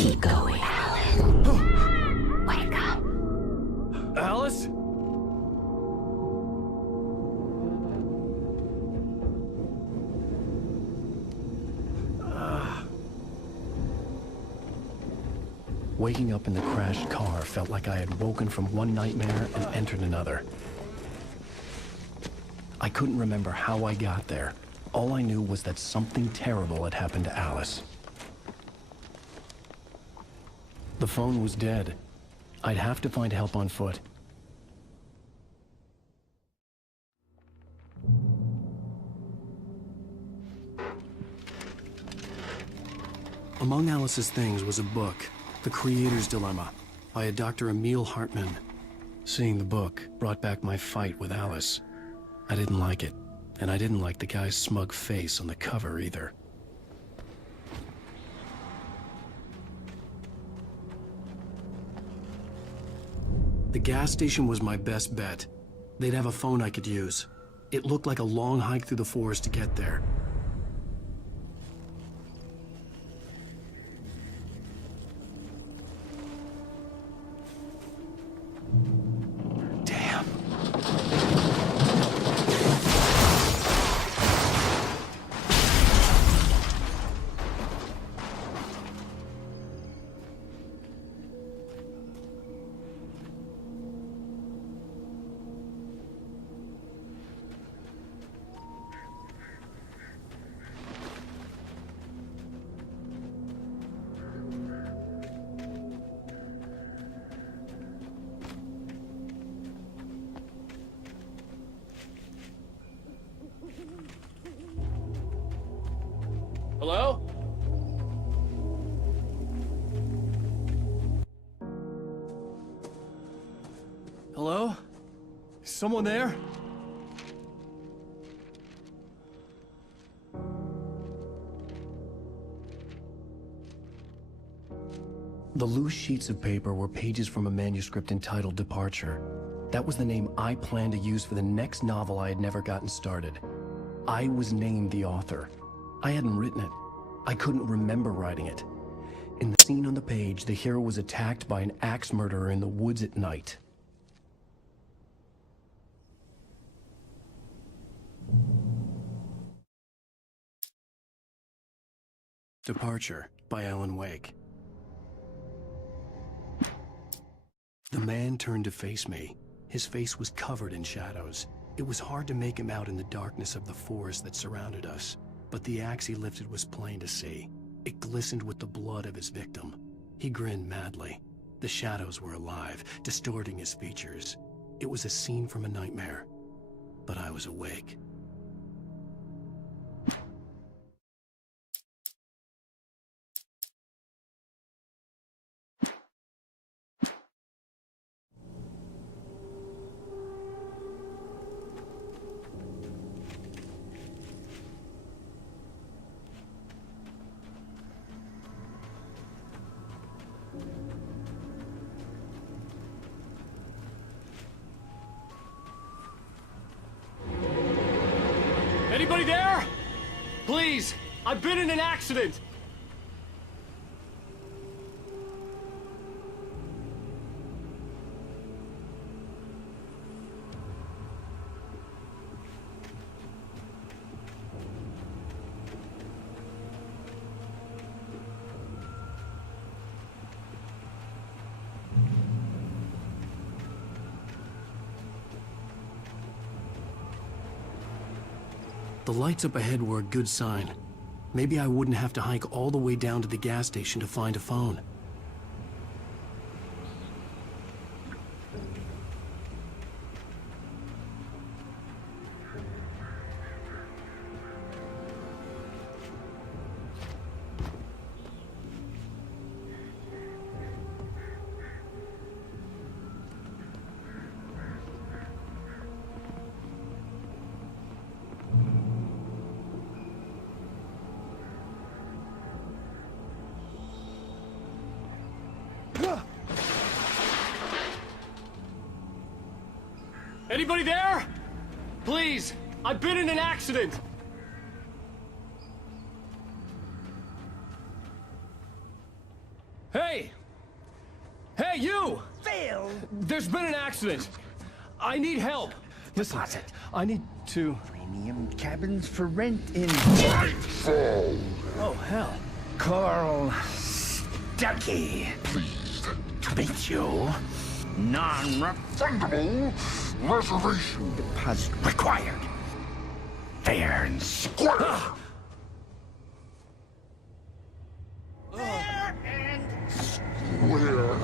Keep going. Alice. Wake up. Alice? Waking up in the crashed car felt like I had woken from one nightmare and entered another. I couldn't remember how I got there. All I knew was that something terrible had happened to Alice. The phone was dead. I'd have to find help on foot. Among Alice's things was a book, The Creator's Dilemma, by a Dr. Emil Hartmann. Seeing the book brought back my fight with Alice. I didn't like it, and I didn't like the guy's smug face on the cover either. The gas station was my best bet. They'd have a phone I could use. It looked like a long hike through the forest to get there. Hello? Hello? Is someone there? The loose sheets of paper were pages from a manuscript entitled Departure. That was the name I planned to use for the next novel I had never gotten started. I was named the author. I hadn't written it. I couldn't remember writing it. In the scene on the page, the hero was attacked by an axe murderer in the woods at night. Departure by Alan Wake. The man turned to face me. His face was covered in shadows. It was hard to make him out in the darkness of the forest that surrounded us. But the axe he lifted was plain to see. It glistened with the blood of his victim. He grinned madly. The shadows were alive, distorting his features. It was a scene from a nightmare, but I was awake. Anybody there? Please, I've been in an accident. The lights up ahead were a good sign. Maybe I wouldn't have to hike all the way down to the gas station to find a phone. Anybody there? Please, I've been in an accident. Hey! Hey, you! Phil! There's been an accident. I need help. Listen, Deposit. I need to... Premium cabins for rent in... Oh, hell. Carl Stuckey. Pleased to meet you. Non-refundable reservation deposit required. Fair and square. Fair and square.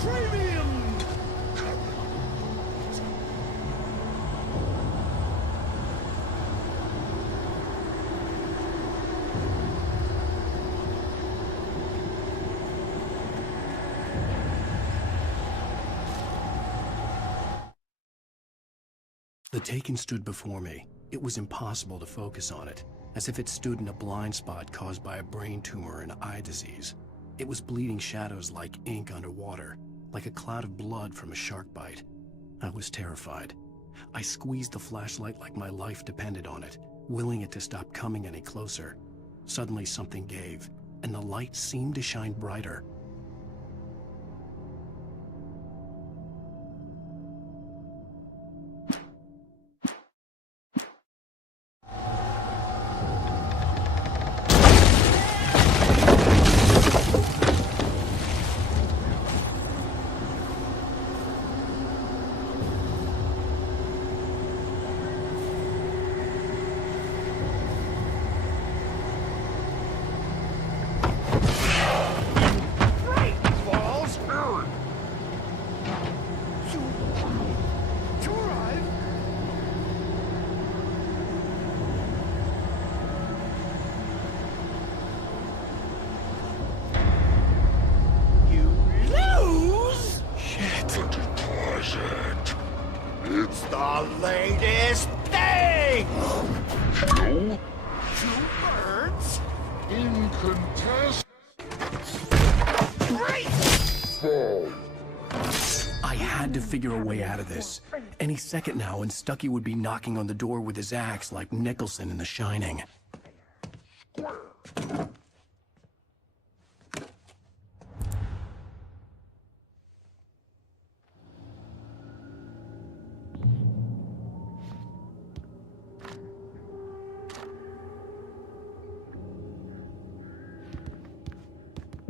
Premium! The Taken stood before me. It was impossible to focus on it, as if it stood in a blind spot caused by a brain tumor and eye disease. It was bleeding shadows like ink underwater, like a cloud of blood from a shark bite. I was terrified. I squeezed the flashlight like my life depended on it, willing it to stop coming any closer. Suddenly something gave, and the light seemed to shine brighter. It's the latest thing! Kill? 2 birds? In contest? Great! Fall. I had to figure a way out of this. Any second now, and Stuckey would be knocking on the door with his axe like Nicholson in The Shining.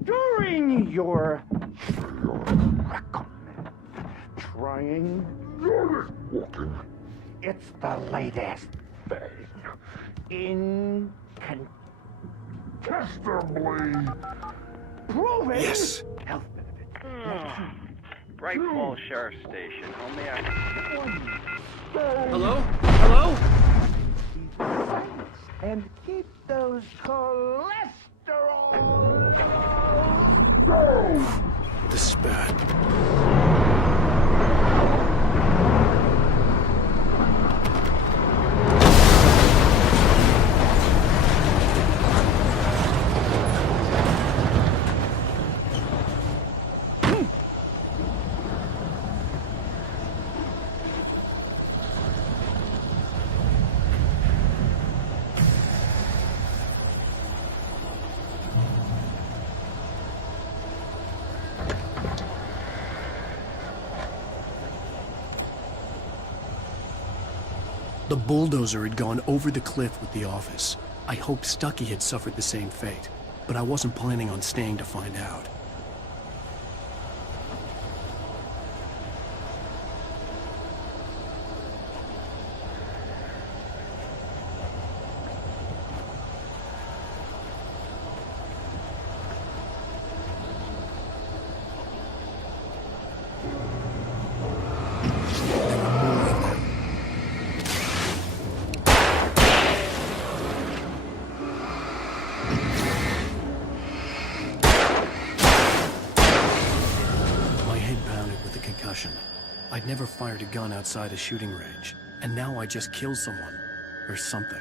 During your reconnect, trying, Walking. it's the latest thing. Incontestably. Proving Yes. health benefits. Bright Falls Sheriff Station. Only Hello? Hello? Keep silence and keep those cholesterol. Go! The spat. The bulldozer had gone over the cliff with the office. I hoped Stuckey had suffered the same fate, but I wasn't planning on staying to find out. I'd never fired a gun outside a shooting range, and now I just killed someone. Or something.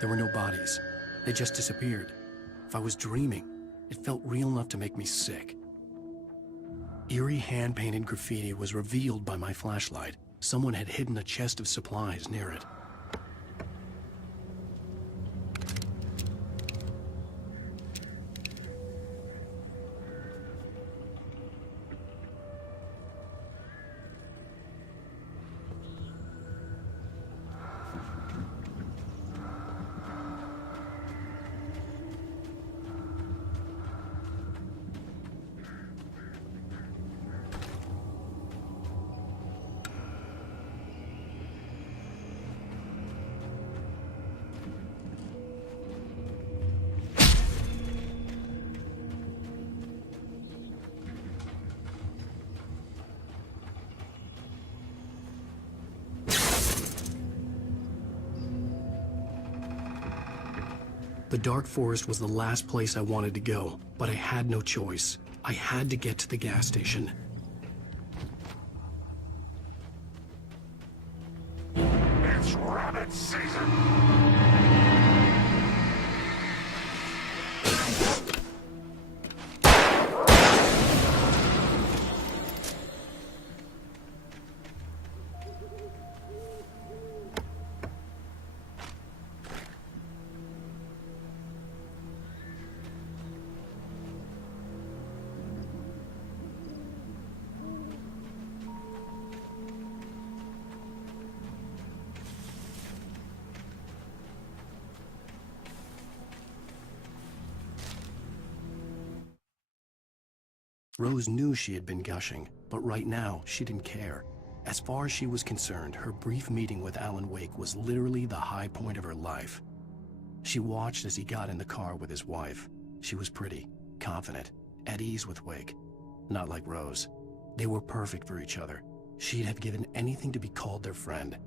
There were no bodies, They just disappeared. If I was dreaming, it felt real enough to make me sick. Eerie hand-painted graffiti was revealed by my flashlight. Someone had hidden a chest of supplies near it. The dark forest was the last place I wanted to go, but I had no choice. I had to get to the gas station. It's rabbit season! Rose knew she had been gushing, but right now, she didn't care. As far as she was concerned, her brief meeting with Alan Wake was literally the high point of her life. She watched as he got in the car with his wife. She was pretty, confident, at ease with Wake. Not like Rose. They were perfect for each other. She'd have given anything to be called their friend.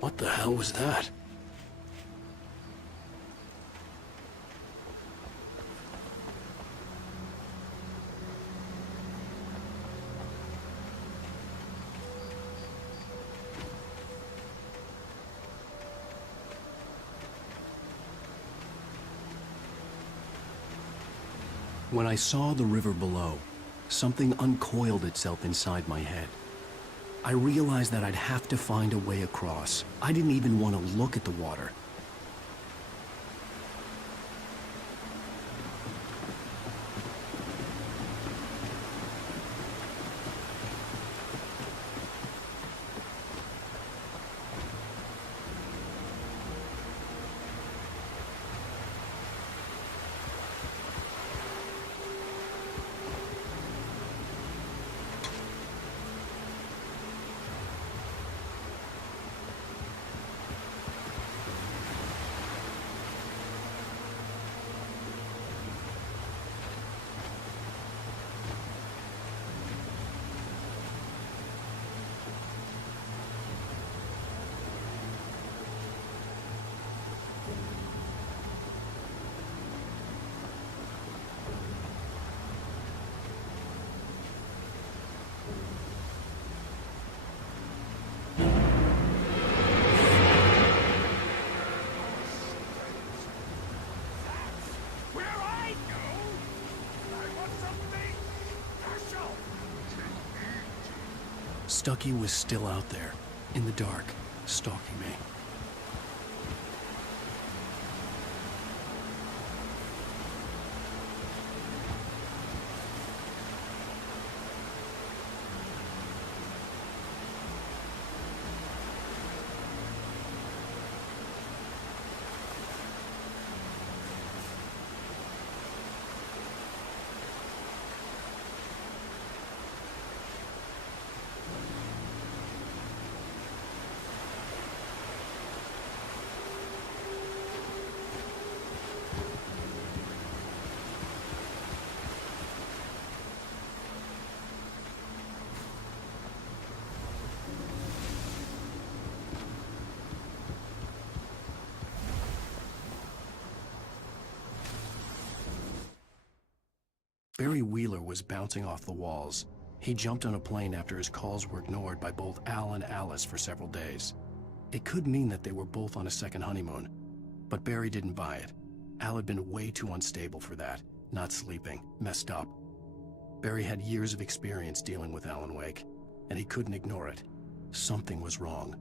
What the hell was that? When I saw the river below, something uncoiled itself inside my head. I realized that I'd have to find a way across. I didn't even want to look at the water. Stucky was still out there, in the dark, stalking me. Barry Wheeler was bouncing off the walls. He jumped on a plane after his calls were ignored by both Al and Alice for several days. It could mean that they were both on a second honeymoon, but Barry didn't buy it. Al had been way too unstable for that, not sleeping, messed up. Barry had years of experience dealing with Alan Wake, and he couldn't ignore it. Something was wrong.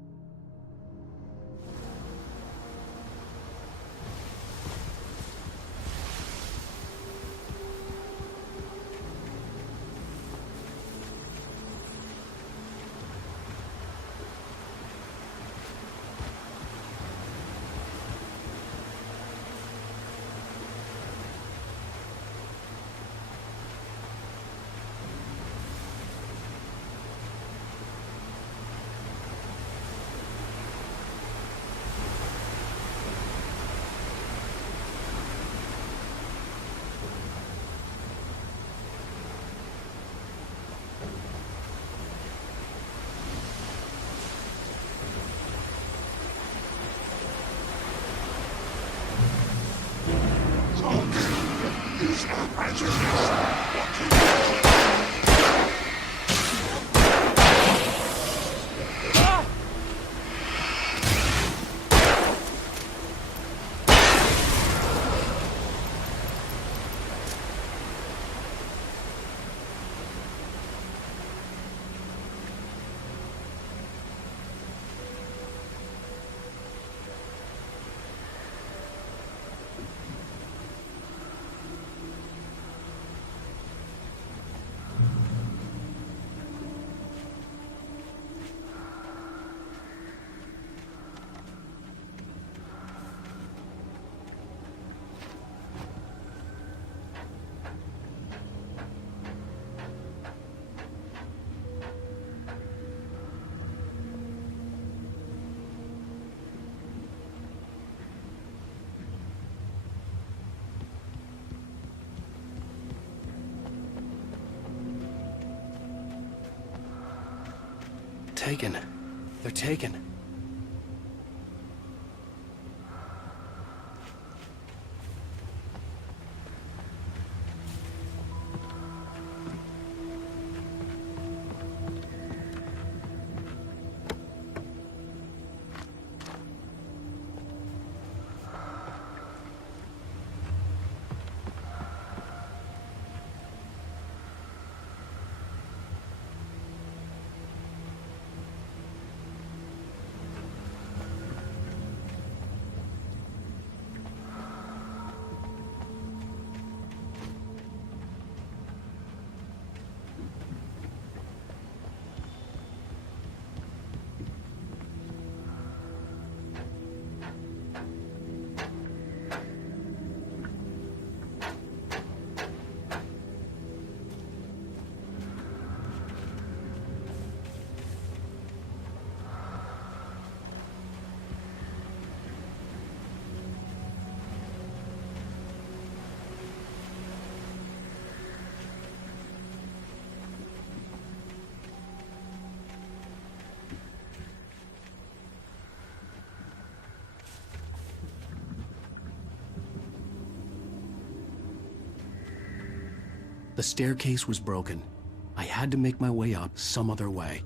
Taken. They're taken. The staircase was broken. I had to make my way up some other way.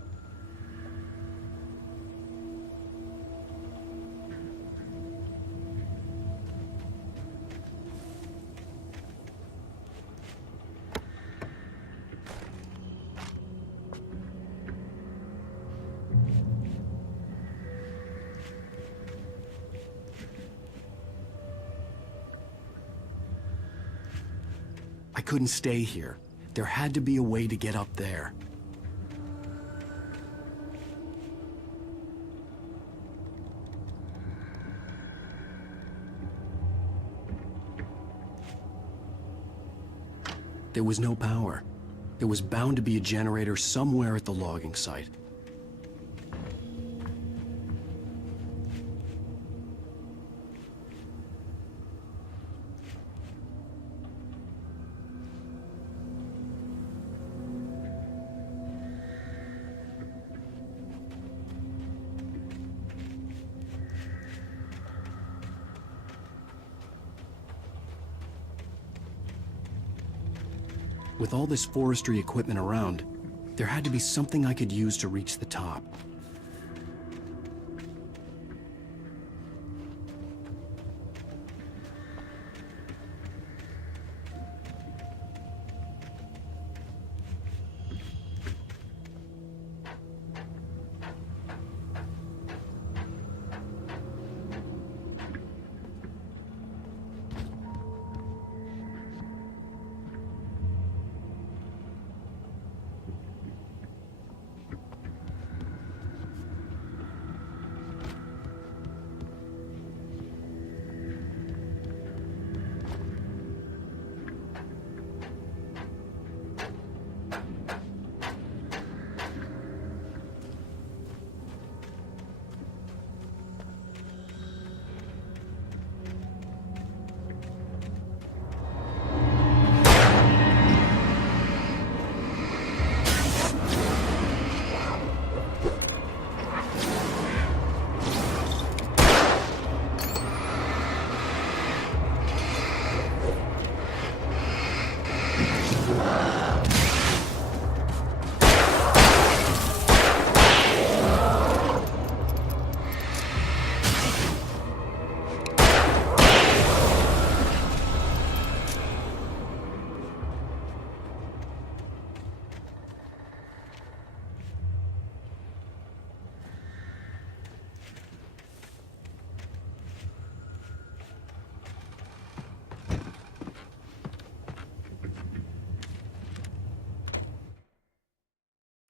I couldn't stay here. There had to be a way to get up there. There was no power. There was bound to be a generator somewhere at the logging site. With all this forestry equipment around, there had to be something I could use to reach the top.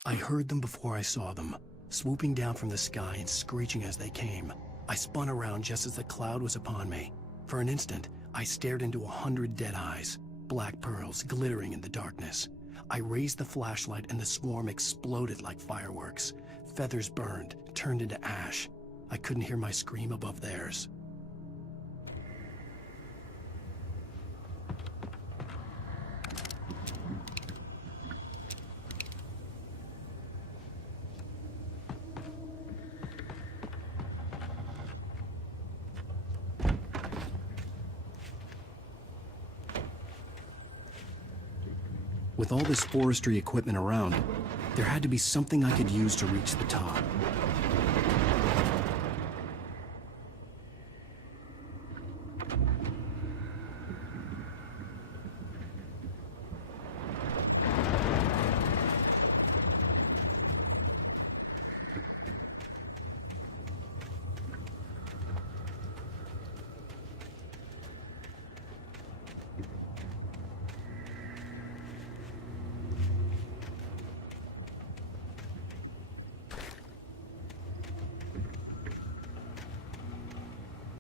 I heard them before I saw them, swooping down from the sky and screeching as they came. I spun around just as the cloud was upon me. For an instant, I stared into 100 dead eyes, black pearls glittering in the darkness. I raised the flashlight and the swarm exploded like fireworks. Feathers burned, turned into ash. I couldn't hear my scream above theirs. With all this forestry equipment around, there had to be something I could use to reach the top.